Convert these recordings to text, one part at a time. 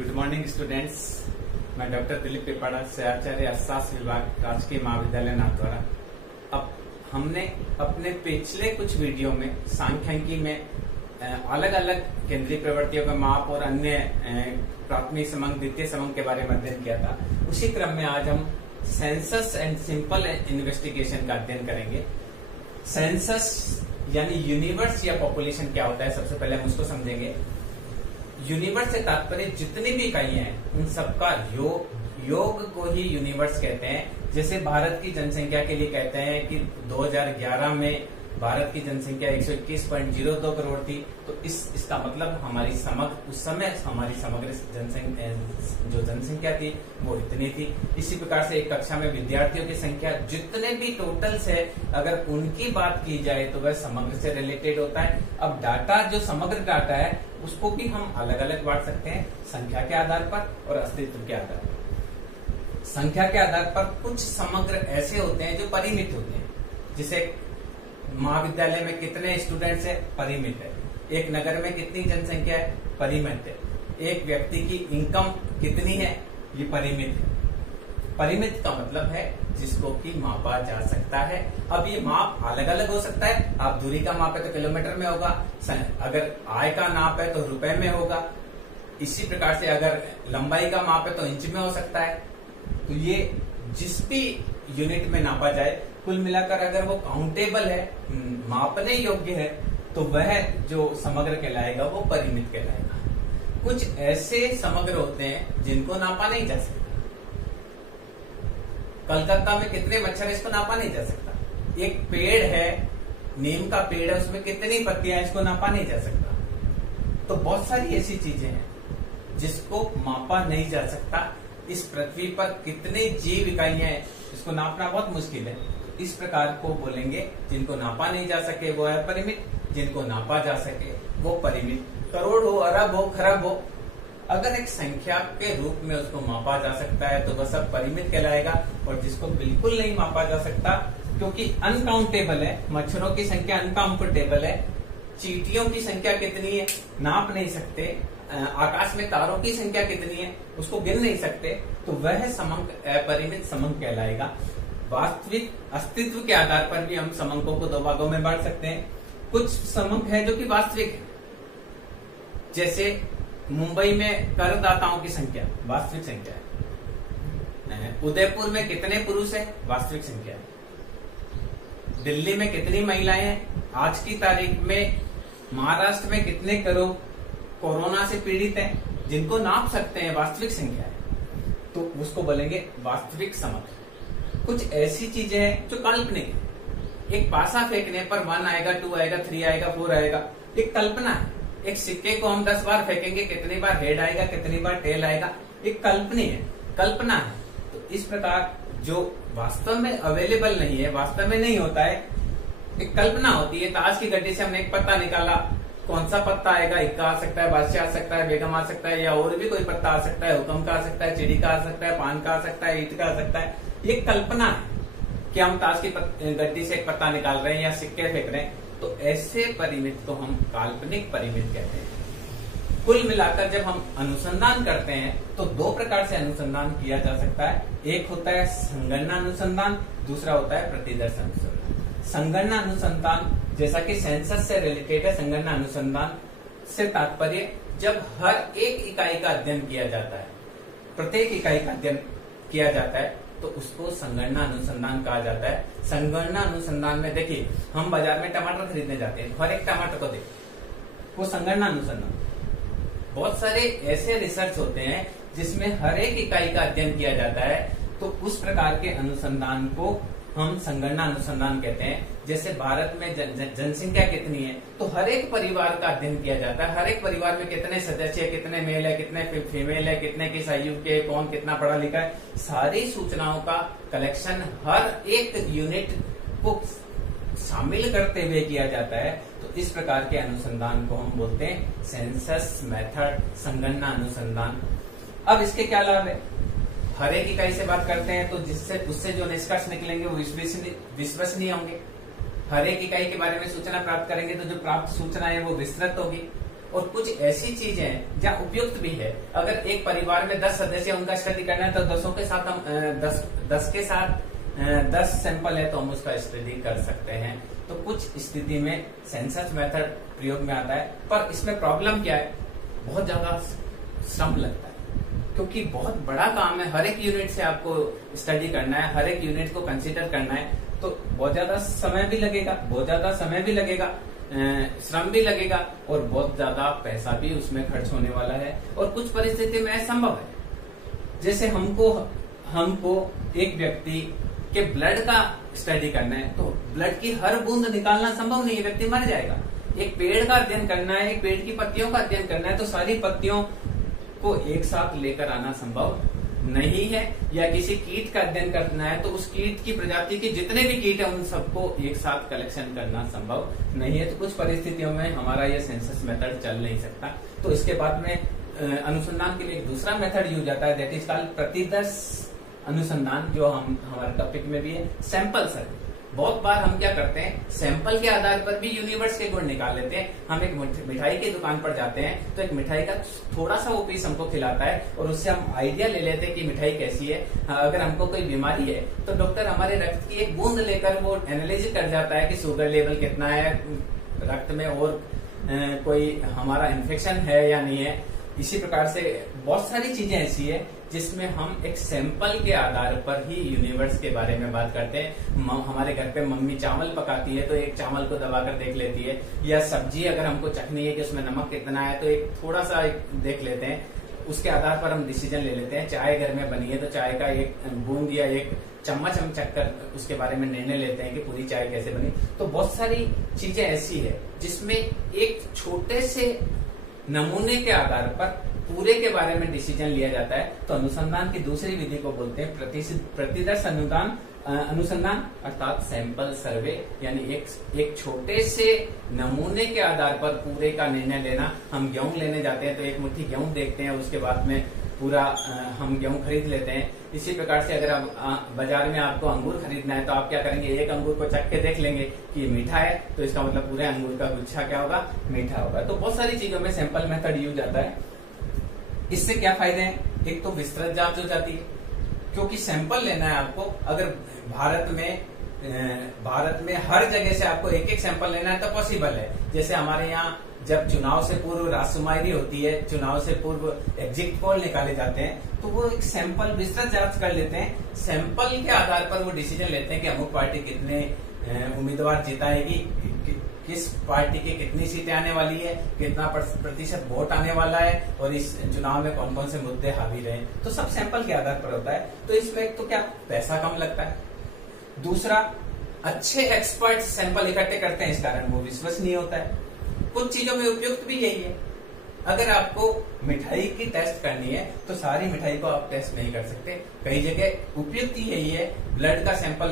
Good morning students. मैं doctor Dilip Pipara से आचार्य अर्थशास्त्र विभाग राजकीय महाविद्यालय नाथद्वारा। अब हमने अपने पिछले कुछ वीडियो में सांख्यिकी में अलग अलग केंद्रीय प्रवृत्तियों का माप और अन्य प्राथमिक समंग द्वितीय समंग के बारे में अध्ययन किया था। उसी क्रम में आज हम सेंसस एंड सिंपल इन्वेस्टिगेशन का अध्ययन करेंगे। सेंसस यानी यूनिवर्स या पॉपुलेशन क्या होता है, सबसे पहले हम उसको समझेंगे। यूनिवर्स से तात्पर्य जितनी भी इकाइयां हैं उन सबका योग को ही यूनिवर्स कहते हैं। जैसे भारत की जनसंख्या के लिए कहते हैं कि 2011 में भारत की जनसंख्या 121.02 करोड़ थी, तो इसका मतलब हमारी उस समय हमारी समग्र जनसंख्या थी वो इतनी थी। इसी प्रकार से एक कक्षा में विद्यार्थियों की संख्या जितने भी टोटल्स है, अगर उनकी बात की जाए तो वह समग्र से रिलेटेड होता है। अब डाटा जो समग्र डाटा है उसको भी हम अलग अलग बांट सकते हैं, संख्या के आधार पर और अस्तित्व के आधार पर। संख्या के आधार पर कुछ समग्र ऐसे होते हैं जो परिमित होते हैं, जिसे महाविद्यालय में कितने स्टूडेंट्स है परिमित है, एक नगर में कितनी जनसंख्या है परिमित है, एक व्यक्ति की इनकम कितनी है ये परिमित है। परिमित का मतलब है जिसको कि मापा जा सकता है। अब ये माप अलग अलग हो सकता है। आप दूरी का माप है तो किलोमीटर में होगा, अगर आय का नाप है तो रुपए में होगा, इसी प्रकार से अगर लंबाई का माप है तो इंच में हो सकता है। तो ये जिस भी यूनिट में नापा जाए, कुल मिलाकर अगर वो काउंटेबल है, मापने योग्य है, तो वह जो समग्र कहलाएगा वो परिमित कहलाएगा। कुछ ऐसे समग्र होते हैं जिनको नापा नहीं जा सकता। कलकत्ता में कितने मच्छर है इसको नापा नहीं जा सकता। एक पेड़ है, नीम का पेड़ है, उसमें कितनी पत्तियां हैं इसको नापा नहीं जा सकता। तो बहुत सारी ऐसी चीजें हैं जिसको मापा नहीं जा सकता। इस पृथ्वी पर कितने जीव इकाइयां हैं इसको नापना बहुत मुश्किल है। इस प्रकार को बोलेंगे जिनको नापा नहीं जा सके वो है परिमित, जिनको नापा जा सके वो परिमित। करोड़ हो, अरब हो, खरब हो, अगर एक संख्या के रूप में उसको मापा जा सकता है तो वह सब परिमित कहलाएगा। और जिसको बिल्कुल नहीं मापा जा सकता क्योंकि अनकाउंटेबल है, मच्छरों की संख्या अनकाउंटेबल है, चींटियों की संख्या कितनी है नाप नहीं सकते, आकाश में तारों की संख्या कितनी है उसको गिन नहीं सकते, तो वह समंक अपरिमित समंक कहलाएगा। वास्तविक अस्तित्व के आधार पर भी हम समंकों को दो भागों में बांट सकते हैं। कुछ समंक है जो कि वास्तविक है, जैसे मुंबई में करदाताओं की संख्या वास्तविक संख्या है, उदयपुर में कितने पुरुष है वास्तविक संख्या है, दिल्ली में कितनी महिलाएं हैं, आज की तारीख में महाराष्ट्र में कितने करोड़ कोरोना से पीड़ित हैं, जिनको नाप सकते हैं वास्तविक संख्या है, तो उसको बोलेंगे वास्तविक समंक। कुछ ऐसी चीजें हैं जो काल्पनिक है। एक पासा फेंकने पर 1 आएगा, 2 आएगा, 3 आएगा, 4 आएगा, एक कल्पना है। एक सिक्के को हम 10 बार फेंकेंगे, कितनी बार हेड आएगा, कितनी बार टेल आएगा, एक कल्पना है। तो इस प्रकार जो वास्तव में अवेलेबल नहीं है, वास्तव में नहीं होता है, एक कल्पना होती है। ताश की गड्डी से हमने एक पत्ता निकाला, कौन सा पत्ता आएगा, इक्का आ सकता है, बादशाह आ सकता है, बेगम आ सकता है, या और भी कोई पत्ता आ सकता है, हुक्म का आ सकता है, चिड़ी का आ सकता है, पान का आ सकता है, ईट का आ सकता है। ये कल्पना है कि हम ताश की गड्डी से एक पत्ता निकाल रहे हैं या सिक्के फेंक रहे हैं। तो ऐसे परिमित को हम काल्पनिक परिमित कहते हैं। कुल मिलाकर जब हम अनुसंधान करते हैं तो दो प्रकार से अनुसंधान किया जा सकता है। एक होता है संगणना अनुसंधान, दूसरा होता है प्रतिदर्श अनुसंधान। संगणना अनुसंधान जैसा कि सेंसस से रिलेटेड है। संगणना अनुसंधान से तात्पर्य जब हर एक इकाई का अध्ययन किया जाता है, प्रत्येक इकाई का अध्ययन किया जाता है, तो उसको संगणना अनुसंधान कहा जाता है। संगणना अनुसंधान में देखिए, हम बाजार में टमाटर खरीदने जाते हैं, हर एक टमाटर को देखिए, वो संगणना अनुसंधान। बहुत सारे ऐसे रिसर्च होते हैं जिसमें हर एक इकाई का अध्ययन किया जाता है, तो उस प्रकार के अनुसंधान को हम संगणना अनुसंधान कहते हैं। जैसे भारत में जनसंख्या कितनी है, तो हर एक परिवार का अध्ययन किया जाता है। हर एक परिवार में कितने सदस्य है, कितने मेल है, कितने फीमेल है, कितने किस आयु के, कौन कितना पढ़ा लिखा है, सारी सूचनाओं का कलेक्शन हर एक यूनिट को शामिल करते हुए किया जाता है। तो इस प्रकार के अनुसंधान को हम बोलते हैं सेंसस मेथड, संगणना अनुसंधान। अब इसके क्या लाभ है? हर एक इकाई से बात करते हैं तो जिससे उससे जो निष्कर्ष निकलेंगे वो विश्वसनीय होंगे। हर एक इकाई के बारे में सूचना प्राप्त करेंगे तो जो प्राप्त सूचना है वो विस्तृत होगी। और कुछ ऐसी चीजें हैं जहाँ उपयुक्त भी है। अगर एक परिवार में 10 सदस्य उनका स्टडी करना है तो 10 के साथ हम 10 के साथ 10 सैंपल है तो हम उसका स्टडी कर सकते हैं। तो कुछ स्थिति में सेंसस मेथड प्रयोग में आता है, पर इसमें प्रॉब्लम क्या है, बहुत ज्यादा श्रम लगता है क्योंकि बहुत बड़ा काम है। हर एक यूनिट से आपको स्टडी करना है, हर एक यूनिट को कंसीडर करना है, तो बहुत ज्यादा समय भी लगेगा, श्रम भी लगेगा और बहुत ज्यादा पैसा भी उसमें खर्च होने वाला है। और कुछ परिस्थिति में असंभव है। जैसे हमको एक व्यक्ति के ब्लड का स्टडी करना है तो ब्लड की हर बूंद निकालना संभव नहीं है, व्यक्ति मर जाएगा। एक पेड़ का अध्ययन करना है, एक पेड़ की पत्तियों का अध्ययन करना है तो सारी पत्तियों को एक साथ लेकर आना संभव नहीं है। या किसी कीट का अध्ययन करना है तो उस कीट की प्रजाति के जितने भी कीट है उन सबको एक साथ कलेक्शन करना संभव नहीं है। तो कुछ परिस्थितियों में हमारा यह सेंसस मेथड चल नहीं सकता। तो इसके बाद में अनुसंधान के लिए एक दूसरा मेथड यूज आता है, दैट इज कॉल्ड प्रतिदर्श अनुसंधान, जो हमारे टॉपिक में भी है, सैंपल सर्वे। बहुत बार हम क्या करते हैं, सैंपल के आधार पर भी यूनिवर्स के गुण निकाल लेते हैं। हम एक मिठाई की दुकान पर जाते हैं तो एक मिठाई का थोड़ा सा वो पीस हमको खिलाता है और उससे हम आइडिया ले लेते हैं कि मिठाई कैसी है। अगर हमको कोई बीमारी है तो डॉक्टर हमारे रक्त की एक बूंद लेकर वो एनालिसिस कर जाता है कि शुगर लेवल कितना है रक्त में और कोई हमारा इन्फेक्शन है या नहीं है। इसी प्रकार से बहुत सारी चीजें ऐसी है जिसमें हम एक सैंपल के आधार पर ही यूनिवर्स के बारे में बात करते हैं। हमारे घर पे मम्मी चावल पकाती है तो एक चावल को दबाकर देख लेती है, या सब्जी अगर हमको चखनी है कि उसमें नमक कितना है तो एक थोड़ा सा देख लेते हैं, उसके आधार पर हम डिसीजन ले लेते हैं। चाय घर में बनी है तो चाय का एक बूंद या एक चम्मच हम चखकर उसके बारे में निर्णय लेते हैं कि पूरी चाय कैसे बनी। तो बहुत सारी चीजें ऐसी है जिसमें एक छोटे से नमूने के आधार पर पूरे के बारे में डिसीजन लिया जाता है। तो अनुसंधान की दूसरी विधि को बोलते हैं प्रतिदर्श अनुसंधान अर्थात सैंपल सर्वे, यानी एक छोटे से नमूने के आधार पर पूरे का निर्णय लेना। हम गेहूं लेने जाते हैं तो एक मुट्ठी गेहूं देखते हैं, उसके बाद में पूरा हम गेहूं खरीद लेते हैं। इसी प्रकार से अगर आप बाजार में आपको अंगूर खरीदना है तो आप क्या करेंगे, एक अंगूर को चख के देख लेंगे कि मीठा है तो इसका मतलब पूरे अंगूर का गुच्छा क्या होगा, मीठा होगा। तो बहुत सारी चीजों में सैंपल मेथड यूज आता है। इससे क्या फायदे हैं, एक तो विस्तृत जांच हो जाती है क्योंकि सैंपल लेना है आपको। अगर भारत में हर जगह से आपको एक एक सैंपल लेना है तो पॉसिबल है। जैसे हमारे यहाँ जब चुनाव से पूर्व राजशुमारी होती है, चुनाव से पूर्व एग्जिट पोल निकाले जाते हैं तो वो एक सैंपल विस्तृत जांच कर लेते हैं। सैंपल के आधार पर वो डिसीजन लेते हैं कि अमुक पार्टी कितने उम्मीदवार जिताएगी, किस पार्टी की कितनी सीटें आने वाली है, कितना प्रतिशत वोट आने वाला है और इस चुनाव में कौन कौन से मुद्दे हावी रहे, तो सब सैंपल के आधार पर होता है। तो इसमें एक तो क्या पैसा कम लगता है, दूसरा अच्छे एक्सपर्ट सैंपल इकट्ठे करते हैं, इस कारण वो विश्वसनीय होता है। कुछ चीजों में उपयुक्त भी यही है। अगर आपको मिठाई की टेस्ट करनी है तो सारी मिठाई को आप टेस्ट नहीं कर सकते, कई जगह उपयुक्त यही है। ब्लड का सैंपल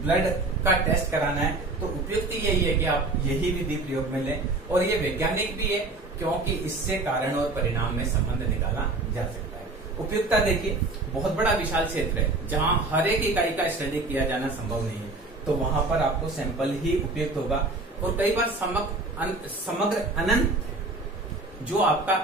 ब्लड का टेस्ट कराना है तो उपयुक्त यही है कि आप यही विधि प्रयोग में लें, और ये वैज्ञानिक भी है क्योंकि इससे कारण और परिणाम में संबंध निकाला जा सकता है। उपयुक्तता देखिए, बहुत बड़ा विशाल क्षेत्र है जहां हर एक इकाई का स्टडी किया जाना संभव नहीं है, तो वहां पर आपको सैंपल ही उपयुक्त होगा। और कई बार समग्र अनंत जो आपका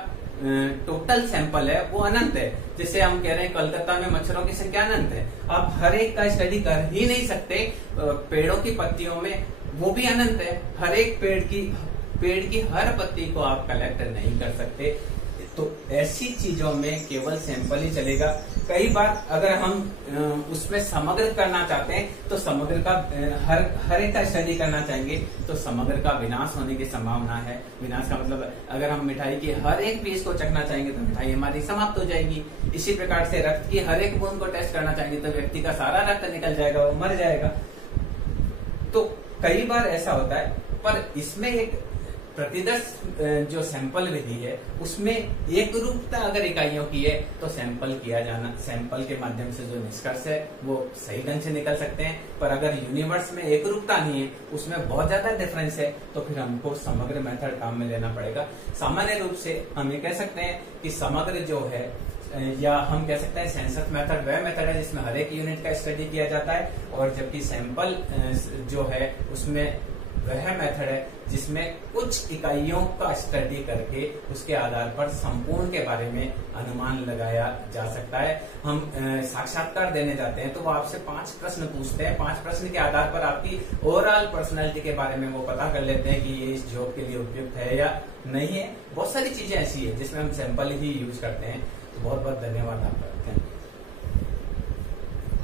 टोटल सैंपल है वो अनंत है। जैसे हम कह रहे हैं कलकत्ता में मच्छरों की संख्या अनंत है, आप हर एक का स्टडी कर ही नहीं सकते। पेड़ों की पत्तियों में वो भी अनंत है, हर एक पेड़ की हर पत्ती को आप कलेक्ट नहीं कर सकते। तो ऐसी चीजों में केवल सैंपल ही चलेगा। कई बार अगर हम उसमें समग्र करना चाहते हैं तो समग्र का हर एक का स्टडी करना चाहेंगे तो समग्र का विनाश होने की संभावना है। विनाश का मतलब अगर हम मिठाई की हर एक पीस को चखना चाहेंगे तो मिठाई हमारी समाप्त हो जाएगी। इसी प्रकार से रक्त की हर एक बूंद को टेस्ट करना चाहेंगे तो व्यक्ति का सारा रक्त निकल जाएगा, वो मर जाएगा। तो कई बार ऐसा होता है, पर इसमें एक प्रतिदर्श जो सैंपल विधि है उसमें एक रूपता अगर इकाइयों की है तो सैंपल किया जाना, सैंपल के माध्यम से जो निष्कर्ष है वो सही ढंग से निकल सकते हैं। पर अगर यूनिवर्स में एक रूपता नहीं है, उसमें बहुत ज्यादा डिफरेंस है, तो फिर हमको समग्र मेथड काम में लेना पड़ेगा। सामान्य रूप से हम ये कह सकते हैं कि समग्र जो है, या हम कह सकते हैं सेंसस मेथड वह मेथड है जिसमें हर एक यूनिट का स्टडी किया जाता है, और जबकि सैंपल जो है उसमें वह मेथड है जिसमें कुछ इकाइयों का स्टडी करके उसके आधार पर संपूर्ण के बारे में अनुमान लगाया जा सकता है। हम साक्षात्कार देने जाते हैं तो वो आपसे 5 प्रश्न पूछते हैं। 5 प्रश्न के आधार पर आपकी ओवरऑल पर्सनैलिटी के बारे में वो पता कर लेते हैं कि ये इस जॉब के लिए उपयुक्त है या नहीं है। बहुत सारी चीजें ऐसी है जिसमें हम सैंपल ही यूज करते हैं। तो बहुत बहुत धन्यवाद आपका। Thank you.